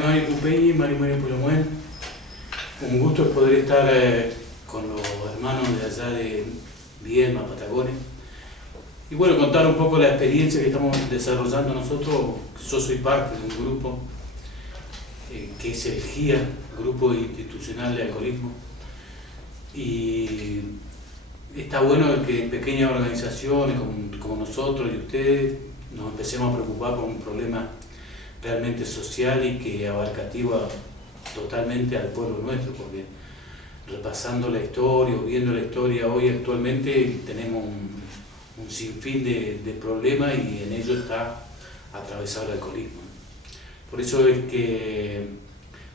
Mari Pupeñi, Mari Pulomuen. Un gusto poder estar con los hermanos de allá de Viedma, Patagones. Y bueno, contar un poco la experiencia que estamos desarrollando nosotros. Yo soy parte de un grupo que es el GIA, Grupo Institucional de Alcoholismo. Y está bueno que pequeñas organizaciones como nosotros y ustedes nos empecemos a preocupar por un problema realmente social y que abarcativa totalmente al pueblo nuestro, porque repasando la historia o viendo la historia hoy actualmente tenemos un sinfín de problemas y en ello está atravesado el alcoholismo. Por eso es que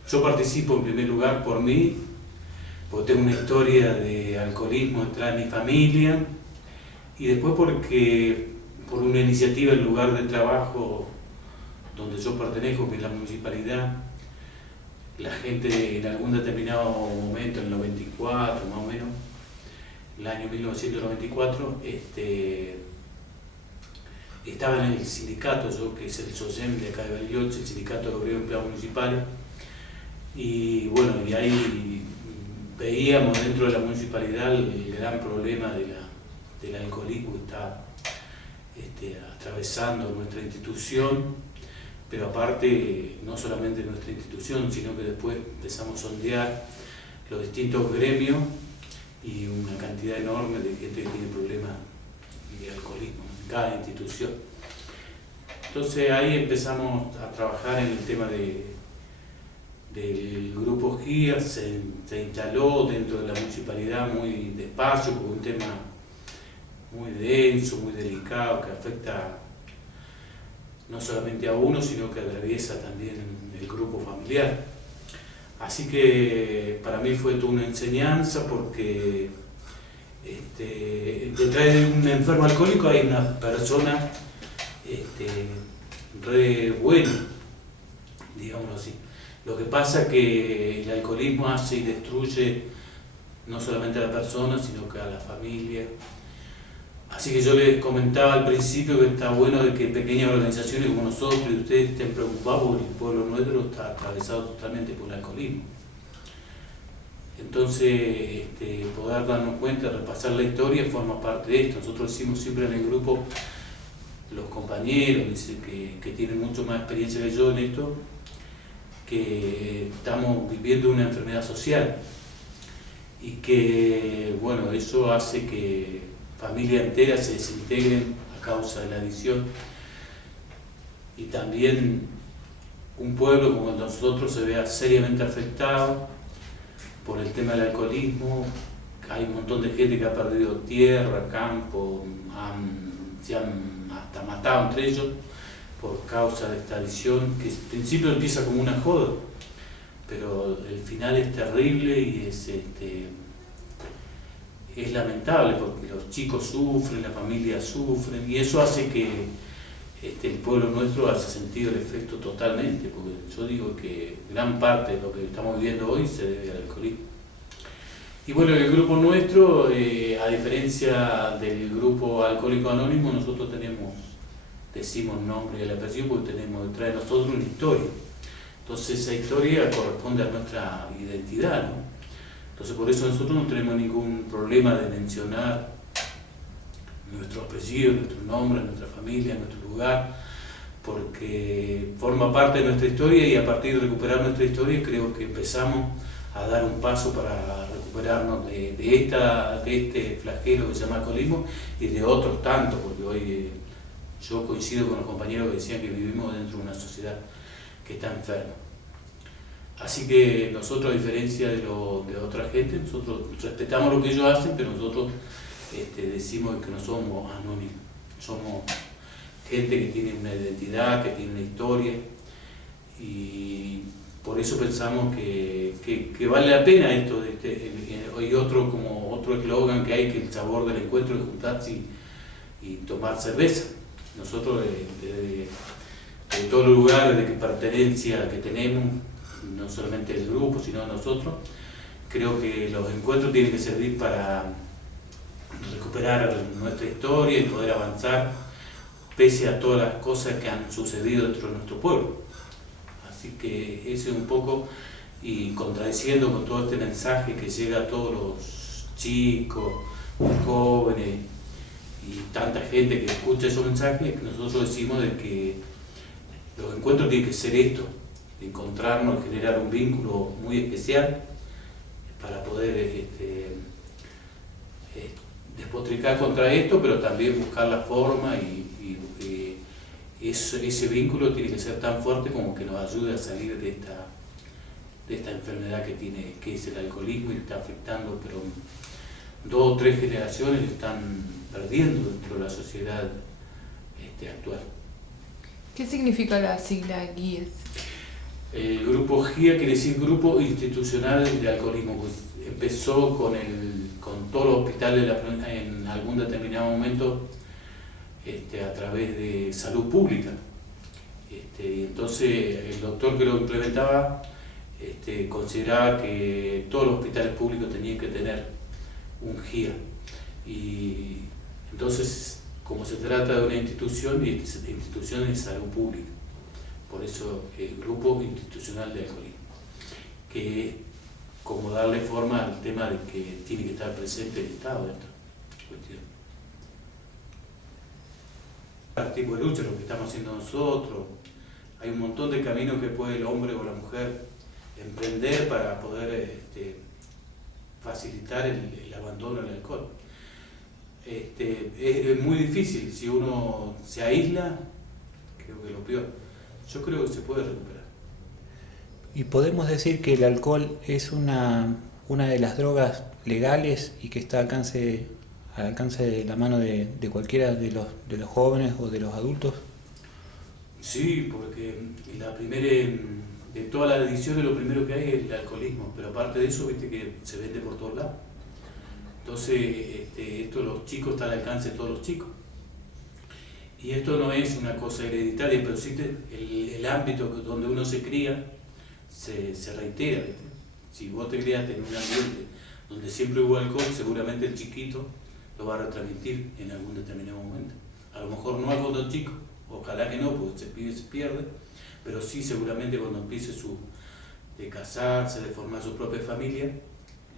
yo participo en primer lugar por mí, porque tengo una historia de alcoholismo detrás de mi familia, y después porque por una iniciativa en lugar de trabajo donde yo pertenezco, que es la municipalidad, la gente en algún determinado momento, en el 94 más o menos, el año 1994, estaba en el sindicato, yo que es el SOSEM de acá de Bariloche, el Sindicato de Obreros Empleados Municipales, y bueno, y ahí veíamos dentro de la municipalidad el gran problema del alcoholismo que está atravesando nuestra institución, pero aparte no solamente nuestra institución, sino que después empezamos a sondear los distintos gremios y una cantidad enorme de gente que tiene problemas de alcoholismo en cada institución. Entonces ahí empezamos a trabajar en el tema del grupo GIA, se instaló dentro de la municipalidad muy despacio, porque es un tema muy denso, muy delicado, que afecta no solamente a uno, sino que atraviesa también el grupo familiar. Así que para mí fue toda una enseñanza, porque detrás de un enfermo alcohólico hay una persona re buena, digámoslo así. Lo que pasa es que el alcoholismo hace y destruye no solamente a la persona, sino que a la familia. Así que yo les comentaba al principio que está bueno de que pequeñas organizaciones como nosotros y ustedes estén preocupados, porque el pueblo nuestro está atravesado totalmente por el alcoholismo. Entonces, poder darnos cuenta, repasar la historia, forma parte de esto. Nosotros decimos siempre en el grupo, los compañeros que tienen mucho más experiencia que yo en esto, que estamos viviendo una enfermedad social y que, bueno, eso hace que familias enteras se desintegren a causa de la adicción, y también un pueblo como nosotros se vea seriamente afectado por el tema del alcoholismo. Hay un montón de gente que ha perdido tierra, campo, se han hasta matado entre ellos por causa de esta adicción, que al principio empieza como una joda, pero el final es terrible y es lamentable, porque los chicos sufren, las familias sufren, y eso hace que el pueblo nuestro haya sentido el efecto totalmente, porque yo digo que gran parte de lo que estamos viviendo hoy se debe al alcoholismo. Y bueno, el grupo nuestro, a diferencia del grupo Alcohólico Anónimo, nosotros decimos nombre y el apellido porque tenemos detrás de nosotros una historia. Entonces esa historia corresponde a nuestra identidad, ¿no? Entonces por eso nosotros no tenemos ningún problema de mencionar nuestro apellido, nuestro nombre, nuestra familia, nuestro lugar, porque forma parte de nuestra historia, y a partir de recuperar nuestra historia creo que empezamos a dar un paso para recuperarnos de este flagelo que se llama alcoholismo y de otros tantos, porque hoy yo coincido con los compañeros que decían que vivimos dentro de una sociedad que está enferma. Así que nosotros, a diferencia de otra gente, nosotros respetamos lo que ellos hacen, pero nosotros decimos que no somos anónimos, somos gente que tiene una identidad, que tiene una historia, y por eso pensamos que vale la pena esto. Hay otro eslogan que hay, que el sabor del encuentro es juntarse y tomar cerveza. Nosotros de todos los lugares de pertenencia que tenemos, no solamente el grupo, sino nosotros, creo que los encuentros tienen que servir para recuperar nuestra historia y poder avanzar pese a todas las cosas que han sucedido dentro de nuestro pueblo. Así que ese es un poco, y contradiciendo con todo este mensaje que llega a todos los chicos, los jóvenes y tanta gente que escucha esos mensajes, nosotros decimos de que los encuentros tienen que ser esto, de encontrarnos, generar un vínculo muy especial para poder despotricar contra esto, pero también buscar la forma y ese vínculo tiene que ser tan fuerte como que nos ayude a salir de esta enfermedad que es el alcoholismo, y está afectando, pero 2 o 3 generaciones están perdiendo dentro de la sociedad actual. ¿Qué significa la sigla GIES? El grupo GIA quiere decir Grupo Institucional de Alcoholismo. Pues empezó con todos los hospitales en algún determinado momento a través de salud pública. Y entonces el doctor que lo implementaba consideraba que todos los hospitales públicos tenían que tener un GIA. Y entonces, como se trata de una institución de salud pública, por eso el Grupo Institucional de Alcoholismo, que es como darle forma al tema de que tiene que estar presente el Estado dentro de la cuestión. El tipo de lucha, lo que estamos haciendo nosotros, hay un montón de caminos que puede el hombre o la mujer emprender para poder facilitar el abandono del alcohol. Es muy difícil, si uno se aísla, creo que lo peor. Yo creo que se puede recuperar. ¿Y podemos decir que el alcohol es una de las drogas legales y que está al alcance de la mano de cualquiera de los jóvenes o de los adultos? Sí, porque de todas las adicciones lo primero que hay es el alcoholismo, pero aparte de eso, viste que se vende por todos lados. Entonces, esto los chicos está al alcance de todos los chicos. Y esto no es una cosa hereditaria, pero sí el ámbito donde uno se cría se reitera, ¿viste? Si vos te criaste en un ambiente donde siempre hubo alcohol, seguramente el chiquito lo va a retransmitir en algún determinado momento. A lo mejor no al otro chico, ojalá que no, porque ese pibe se pierde, pero sí seguramente cuando empiece de casarse, de formar su propia familia,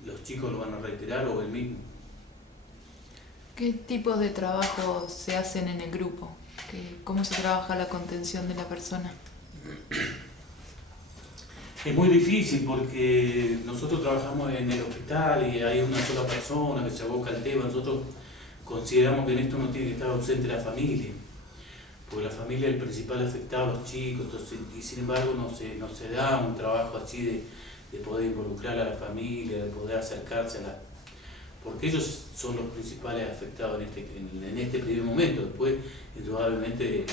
los chicos lo van a reiterar o él mismo. ¿Qué tipos de trabajo se hacen en el grupo? ¿Cómo se trabaja la contención de la persona? Es muy difícil porque nosotros trabajamos en el hospital y hay una sola persona que se aboca al tema. Nosotros consideramos que en esto no tiene que estar ausente la familia, porque la familia es el principal afectado, los chicos, entonces, y sin embargo no se da un trabajo así de poder involucrar a la familia, de poder acercarse porque ellos son los principales afectados en este primer momento. Después, indudablemente,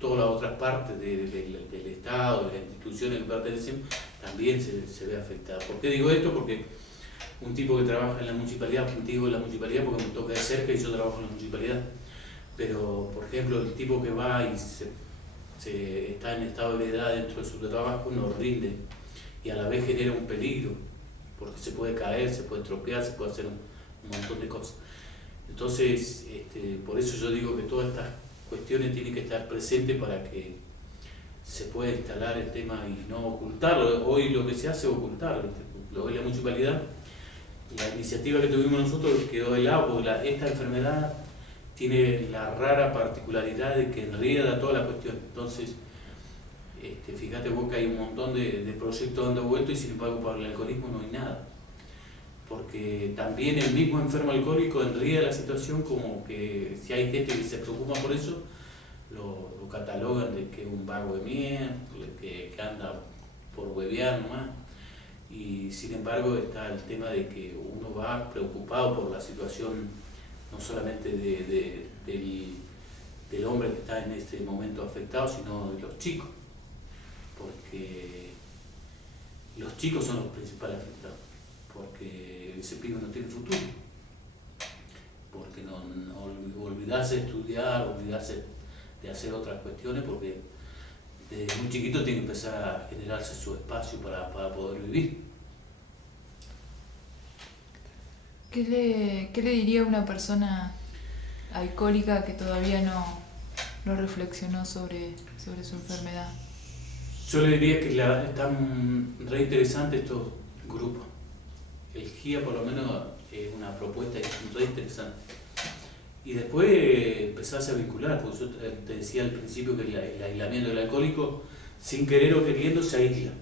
todas las otras partes del Estado, de las instituciones que pertenecen, también se ve afectada. ¿Por qué digo esto? Porque un tipo que trabaja en la municipalidad, digo en la municipalidad porque me toca de cerca y yo trabajo en la municipalidad, pero por ejemplo el tipo que va y está en estado de ebriedad dentro de su trabajo no rinde y a la vez genera un peligro, porque se puede caer, se puede estropear, se puede hacer un montón de cosas. Entonces, por eso yo digo que todas estas cuestiones tienen que estar presentes para que se pueda instalar el tema y no ocultarlo. Hoy lo que se hace es ocultarlo, lo ve la municipalidad. La iniciativa que tuvimos nosotros quedó de lado, porque esta enfermedad tiene la rara particularidad de que enrieda toda la cuestión. Entonces, fíjate vos que hay un montón de proyectos dando vueltas y sin embargo para el alcoholismo no hay nada. Porque también el mismo enfermo alcohólico enrieda la situación, como que si hay gente que se preocupa por eso, lo catalogan de que es un vago de mierda, que anda por huevear nomás. Y sin embargo está el tema de que uno va preocupado por la situación no solamente del hombre que está en este momento afectado, sino de los chicos, porque los chicos son los principales afectados, porque ese pibe no tiene futuro, porque no olvidarse de estudiar, olvidarse de hacer otras cuestiones, porque desde muy chiquito tiene que empezar a generarse su espacio para poder vivir. ¿Qué le diría a una persona alcohólica que todavía no reflexionó sobre su enfermedad? Yo le diría que están re interesantes estos grupos. El GIA por lo menos es una propuesta re interesante. Y después empezás a vincular, porque yo te decía al principio que el aislamiento del alcohólico, sin querer o queriendo, se aísla.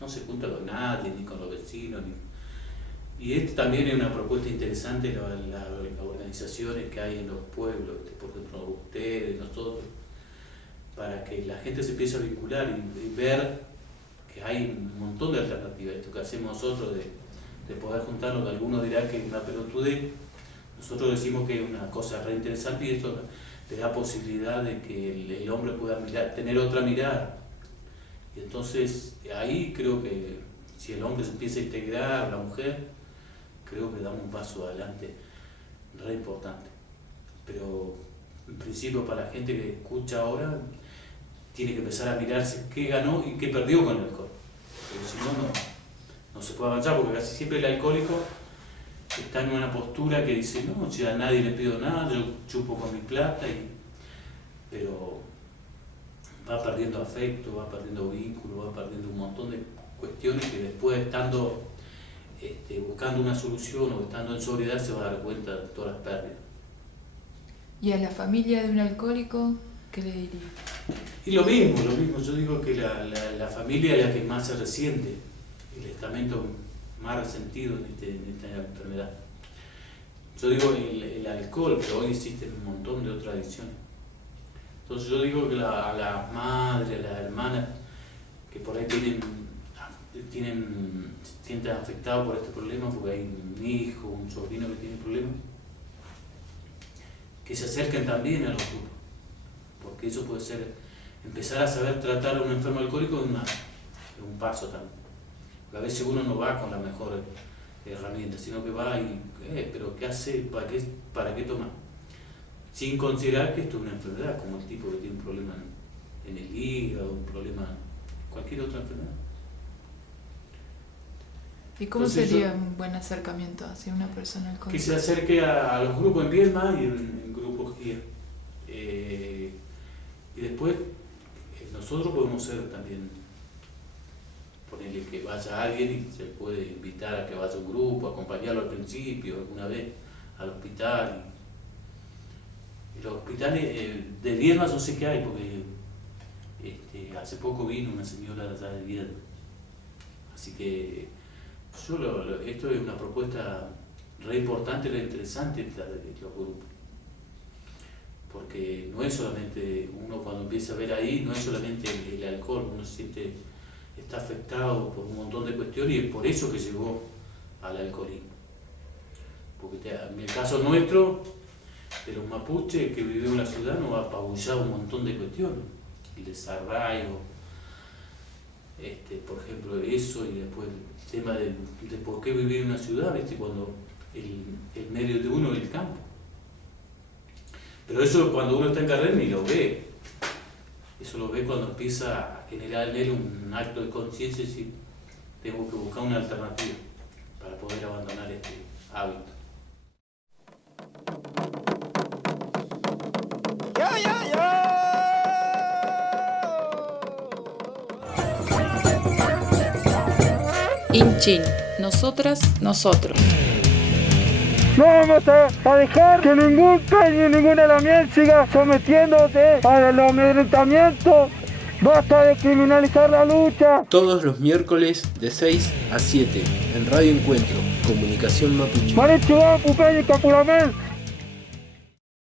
No se junta con nadie, ni con los vecinos. Y esto también es una propuesta interesante, las organizaciones que hay en los pueblos, por ejemplo, ustedes, nosotros, para que la gente se empiece a vincular y ver que hay un montón de alternativas. Esto que hacemos nosotros de poder juntarnos, que algunos dirán que es una pelotudez. Nosotros decimos que es una cosa re interesante y esto le da posibilidad de que el hombre pueda tener otra mirada. Y entonces ahí creo que si el hombre se empieza a integrar, la mujer, creo que damos un paso adelante re importante. Pero en principio para la gente que escucha ahora, tiene que empezar a mirarse qué ganó y qué perdió con el alcohol. Porque si no, no se puede avanzar, porque casi siempre el alcohólico está en una postura que dice, no, si a nadie le pido nada, yo chupo con mi plata, pero va perdiendo afecto, va perdiendo vínculo, va perdiendo un montón de cuestiones que después estando buscando una solución o estando en sobriedad se va a dar cuenta de todas las pérdidas. ¿Y a la familia de un alcohólico qué le diría? Y lo mismo, yo digo que la familia es la que más se resiente, el estamento más resentido en esta enfermedad. Yo digo el alcohol, pero hoy existen un montón de otras adicciones. Entonces yo digo que a las madres, a las hermanas que por ahí se sienten afectados por este problema, porque hay un hijo, un sobrino que tiene problemas, que se acerquen también a los grupos, porque eso puede ser, empezar a saber tratar a un enfermo alcohólico es un paso también. A veces uno no va con la mejor herramienta, sino que va y, pero ¿qué hace? ¿Para qué toma? Sin considerar que esto es una enfermedad, como el tipo que tiene un problema en el hígado, un problema, cualquier otra enfermedad. ¿Y cómo sería un buen acercamiento hacia una persona alcohólica? Que se acerque a los grupos en Viedma y en grupos GIA. Y después nosotros podemos ser también, ponerle que vaya alguien y se puede invitar a que vaya a un grupo, acompañarlo al principio, alguna vez al hospital. Y los hospitales de Viedma yo sé que hay, porque hace poco vino una señora de allá de Viedma. Así que esto es una propuesta re importante, re interesante de los grupos. Porque no es solamente, uno cuando empieza a ver ahí, no es solamente el alcohol, uno está afectado por un montón de cuestiones y es por eso que llegó al alcoholismo. Porque en el caso nuestro, de los mapuches que vivimos en la ciudad, nos ha apabullado un montón de cuestiones. El desarraigo, por ejemplo, eso, y después el tema de por qué vivir en una ciudad, cuando el medio de uno es el campo. Pero eso cuando uno está en carrera ni lo ve. Eso lo ve cuando empieza a generar en él un acto de conciencia y decir, tengo que buscar una alternativa para poder abandonar este hábito. Inchin, nosotras, nosotros. No vamos a dejar que ningún caño ni ninguna lamiel siga sometiéndose al amedrentamiento. Basta de criminalizar la lucha. Todos los miércoles de 6 a 7 en Radio Encuentro, Comunicación Mapuche. Marichuá, Pupeña y Caculamén.